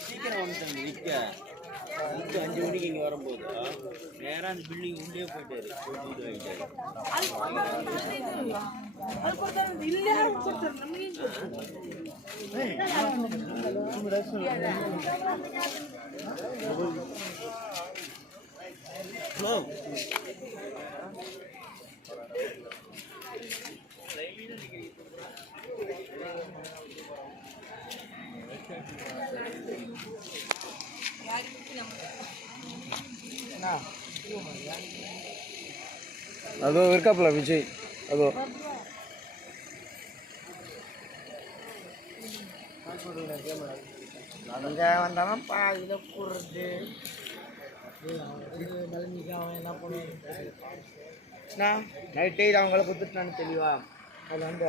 சீக்கிரம் வந்துட்டாங்க விற்க விற்க அஞ்சு மணிக்கு இங்கே வரும்போது. நேராக அந்த பில்டிங் உள்ளே போயிட்டாரு. போயிட்டு வாங்கிட்டாரு. அதோ இருக்காப்புல விஜய் அதோ. அங்கே வந்தாலும் பாதியில் கூடுறது நிலைமைக்கு அவன் என்ன? பண்ணுவான் நைட்டே அவங்கள கொடுத்துட்டான்னு தெளிவா? அது வந்து